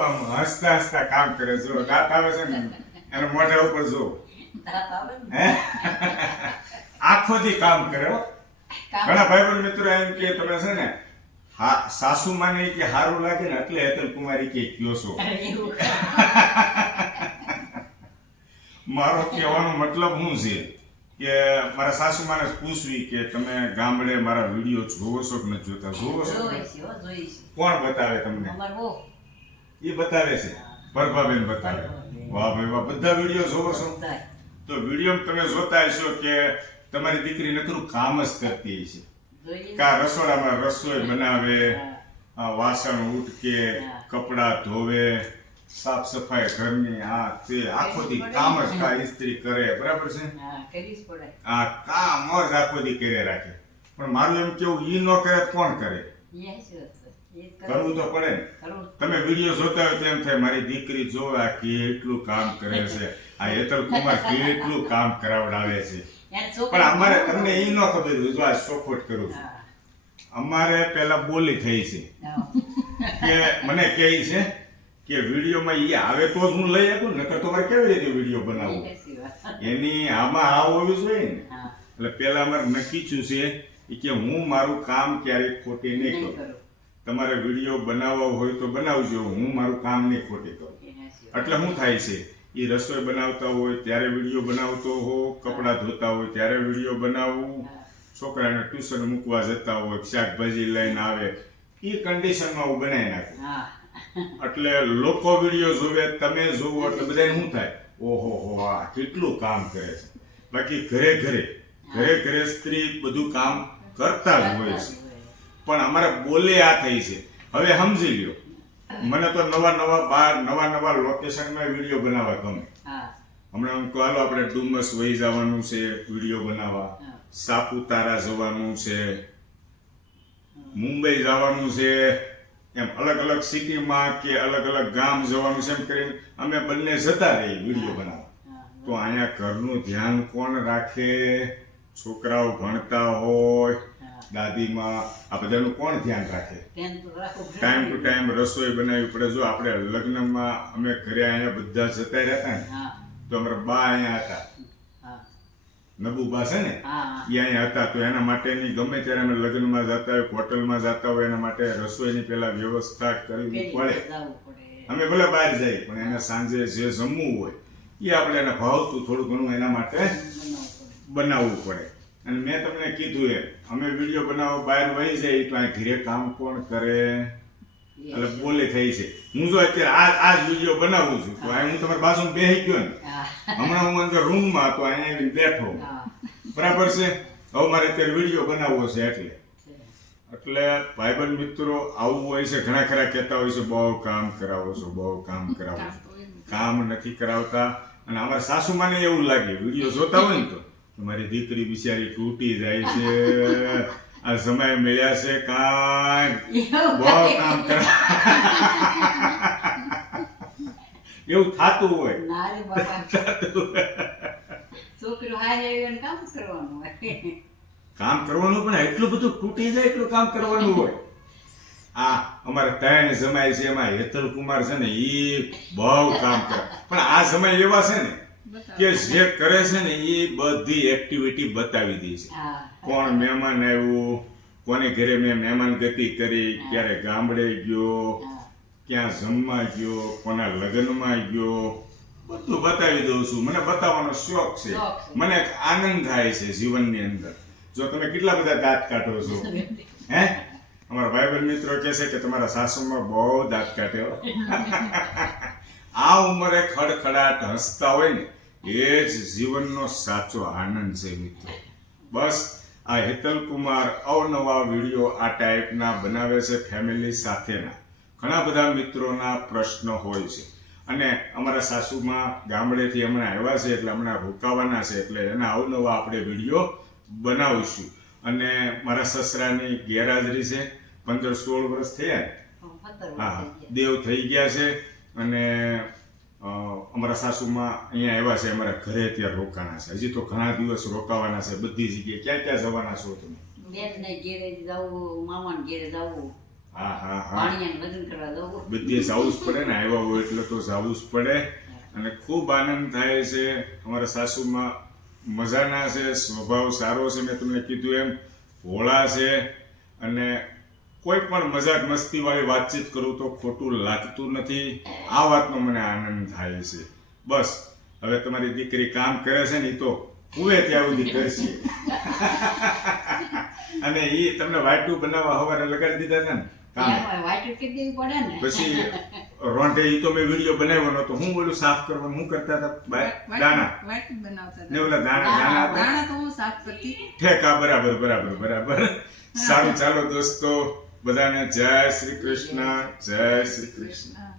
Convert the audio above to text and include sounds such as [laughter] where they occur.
આમ હસતા હસતા કામ કરે જો દાંત આવે છે ને એના મોઢા ઉપર જો. હે? આંખોથી કામ કરે ઘણા ભાઈ બંધ મિત્રો એમ કે તમે છે ને હા સાસુ માને કે સારું લાગે ને એટલે હેતલ કુમારી કે કયો છો? [laughs] મારો કહેવાનો મતલબ શું છે કે મારા સાસુ માને પૂછવી કે તમે ગામડે મારા વીડિયો જોવો છો કે નથી જોતા? જોવો છો? હો કોણ બતાવે તમને? એ બતાવે છે. પરભાબેન બતાવે. વાહ ભાઈ વાહ બધા વીડિયો જોવો છો? તો વીડિયો તમે જોતા હશો કે તમારી દીકરી નકરું કામ જ કરતી છે કા રસોડામાં રસોઈ બનાવે વાસણ ઉટકે. કપડાં ધોવે સાફ સફાઈ ઘરની આ તે આખો દી કામ જ કા ઇસ્ત્રી કરે બરાબર છે? આ કામ જ આખો દી કરે રાખે. પણ મારું એમ કેવું ઈ ન કરે કોણ કરે? કરવું. તો પડે તમે વીડિયો જોતા હોય તેમ થાય મારી દીકરી જો આ કેટલું કામ કરે છે. આ હેતલ કુમાર કેટલું કામ કરાવડાવે છે. પણ અમારે તમને એ ન ખબર હોય, જો આ ચોખવટ કરું છું. અમારે પેલા બોલી થઈ છે. કે મને કહે છે કે વિડીયોમાં એ આવે તો જ હું લઈ આપું નકર તો મારે કેવી રીતે વીડિયો બનાવવો. એની આમાં આ હોવી જોઈએ ને. એટલે પેલા અમારે નક્કી છું છે કે હું મારું કામ ક્યારેય ખોટી નહીં કરું. તમારે વીડિયો બનાવવો હોય તો બનાવજો હું મારું કામ નહીં ખોટી કરું એ સાચી વાત. એટલે શું થાય છે એ રસોઈ બનાવતા હોય ત્યારે વીડિયો બનાવતો હો કપડાં ધોતા હોય ત્યારે વીડિયો બનાવવું હા. છોકરાને ટ્યુશન મૂકવા જતા હોય શાકભાજી લઈને આવે એ કન્ડિશનમાં હું બનાવી નાખું હા. એટલે લોકો વીડિયો જોવે તમે જોવો એટલે બધાને શું થાય ઓહો હો આ કેટલું કામ કરે છે બાકી ઘરે ઘરે ઘરે ઘરે સ્ત્રી બધું કામ કરતા જ હોય છે પણ અમારે બોલે આ થઈ છે. હવે સમજી લ્યો. મને તો નવા નવા બાર નવા નવા લોકેશનમાં વીડિયો બનાવવા ગમે. હમણાં હાલો આપણે ડુમસ વહી જવાનું છે વીડિયો બનાવવા. સાપુતારા જવાનું છે. મુંબઈ જવાનું છે. એમ અલગ અલગ સિટીમાં કે અલગ અલગ ગામ જવાનું છે એમ કરીને અમે બંને જતા રહીએ વીડિયો બનાવવા. તો અહીંયા ઘરનું ધ્યાન કોણ રાખે? છોકરાઓ ભણતા હોય. દાદીમાં આ બધાનું કોણ ધ્યાન રાખે. ટાઈમ ટુ ટાઈમ રસોઈ બનાવી પડે જો આપણે લગ્નમાં અમે ઘરે અહીંયા બધા જતા રહેતા ને તો અમારા બા અહીંયા હતા. નબુ બા છે ને. એ અહીંયા હતા તો એના માટેની ગમે ત્યારે અમે લગ્નમાં જતા હોય હોટલમાં જતા હોય એના માટે રસોઈની પહેલા વ્યવસ્થા કરવી પડે પડે. અમે ભલે બહાર જઈએ પણ એને સાંજે જે જમવું હોય એ આપણે એને ભાવતું થોડું ઘણું એના માટે બનાવવું પડે. અને મેં તમને કીધું એમ અમે વીડિયો બનાવો બહાર વહી જાય તો અહીં ઘરે કામ કોણ કરે? એટલે બોલે થઈ છે. હું જો અત્યારે આ આ જ વીડિયો બનાવું છું તો અહીં હું તમારી બાજુમાં બેસી ગયો ને. હમણાં હું અંદર રૂમમાં તો અહીંયા આવીને બેઠો બરાબર છે? હવે મારે અત્યારે વીડિયો બનાવવો છે એટલે. એટલે ભાઈબંધ મિત્રો આવું હોય છે ઘણા ખરા કહેતા હોય છે બહુ કામ કરાવો છો બહુ કામ કરાવો છો. કામ નથી કરાવતા. અને અમારા સાસુમાને એવું લાગે વીડિયો જોતા હોય ને તો. મારી દીકરી બિચારી તૂટી જાય છે. આ સમય મળ્યા છે કાંઈ બહુ કામ કરા. એવું થતું હોય. કામ કરવાનું હોય. કામ કરવાનું પણ એટલું બધું તૂટી જાય એટલું કામ કરવાનું હોય. આ અમારે ત્રણ જમાય છે એમાં હેતલ કુમાર છે ને એ બહુ કામ કરે. પણ આ સમય એવા છે ને કે જે કરે છે ને એ બધી એક્ટિવિટી બતાવી દે છે. કોણ મહેમાન આવ્યું કોને ઘરે મેં મહેમાન ગતિ કરી ક્યારે ગામડે ગયો ક્યાં જમવા ગયો કોના લગ્નમાં ગયો બધું બતાવી દઉં છું. મને બતાવવાનો શોખ છે. મને એક આનંદ થાય છે જીવનની અંદર. જો તમે કેટલા બધા દાંત કાઢો છો? હે? અમારા ભાઈ બહેન મિત્રો કહે છે કે તમારા સાસુમાં બહુ દાંત કાઢ્યો [laughs] આ ઉંમરે ખડખડાટ હસતા હોય ને એ જ જીવનનો સાચો આનંદ છે મિત્રો. બસ આ હેતલ કુમાર અવનવા વીડિયો આ ટાઈપના બનાવે છે ફેમિલી સાથેના. ઘણા બધા મિત્રોના પ્રશ્નો હોય છે. અને અમારા સાસુમાં ગામડેથી હમણાં આવ્યા છે એટલે હમણાં રોકાવાના છે એટલે એના અવનવા આપણે વીડિયો બનાવીશું. અને મારા સસરાની ગેરહાજરી છે પંદર સોળ વર્ષ થયા હા હા દેવ થઈ ગયા છે. અને અમારા સાસુમાં અહીંયા આવ્યા છે અમારા ઘરે ત્યાં રોકાણા છે. હજી તો ઘણા દિવસ રોકાવાના છે બધી જગ્યાએ. ક્યાં ક્યાં જવાના છો તમે. બેનને ઘેરે જવું મામાને ઘેરે જવું હા હા હા. બધે જવું જ પડે ને આવ્યા હોય એટલે તો જવું જ પડે. અને ખૂબ આનંદ થાય છે અમારા સાસુમાં. મજાના છે સ્વભાવ સારો છે મેં તમને કીધું એમ. ભોળા છે અને કોઈ પણ મજાક મસ્તીવાળી વાતચીત કરું તો ખોટું લાગતું નથી. આ વાતનો મને આનંદ થાય છે. બસ હવે તમારી દીકરી કામ કરે છે ને એ તો હુએ ત્યાં સુધી કરશે [laughs] અને એ તમને વાટું બનાવવા સવારે લગાડી દીધા હતા ને કામ. ત્યાં વાટું કે દેવી પડે ને. પછી રોંઢે ઈ તો મેં વીડિયો બનાવ્યો નતો હું બોલું સાફ કરવાનું હું કરતા હતા? દાણા. વાટ જ બનાવતા ને ઓલા દાણા દાણા હતા. દાણા તો હું સાફ કરતી. ઠેકા બરાબર બરાબર બરાબર. સારું ચાલો દોસ્તો. બધાને જય શ્રી કૃષ્ણ જય શ્રી કૃષ્ણ.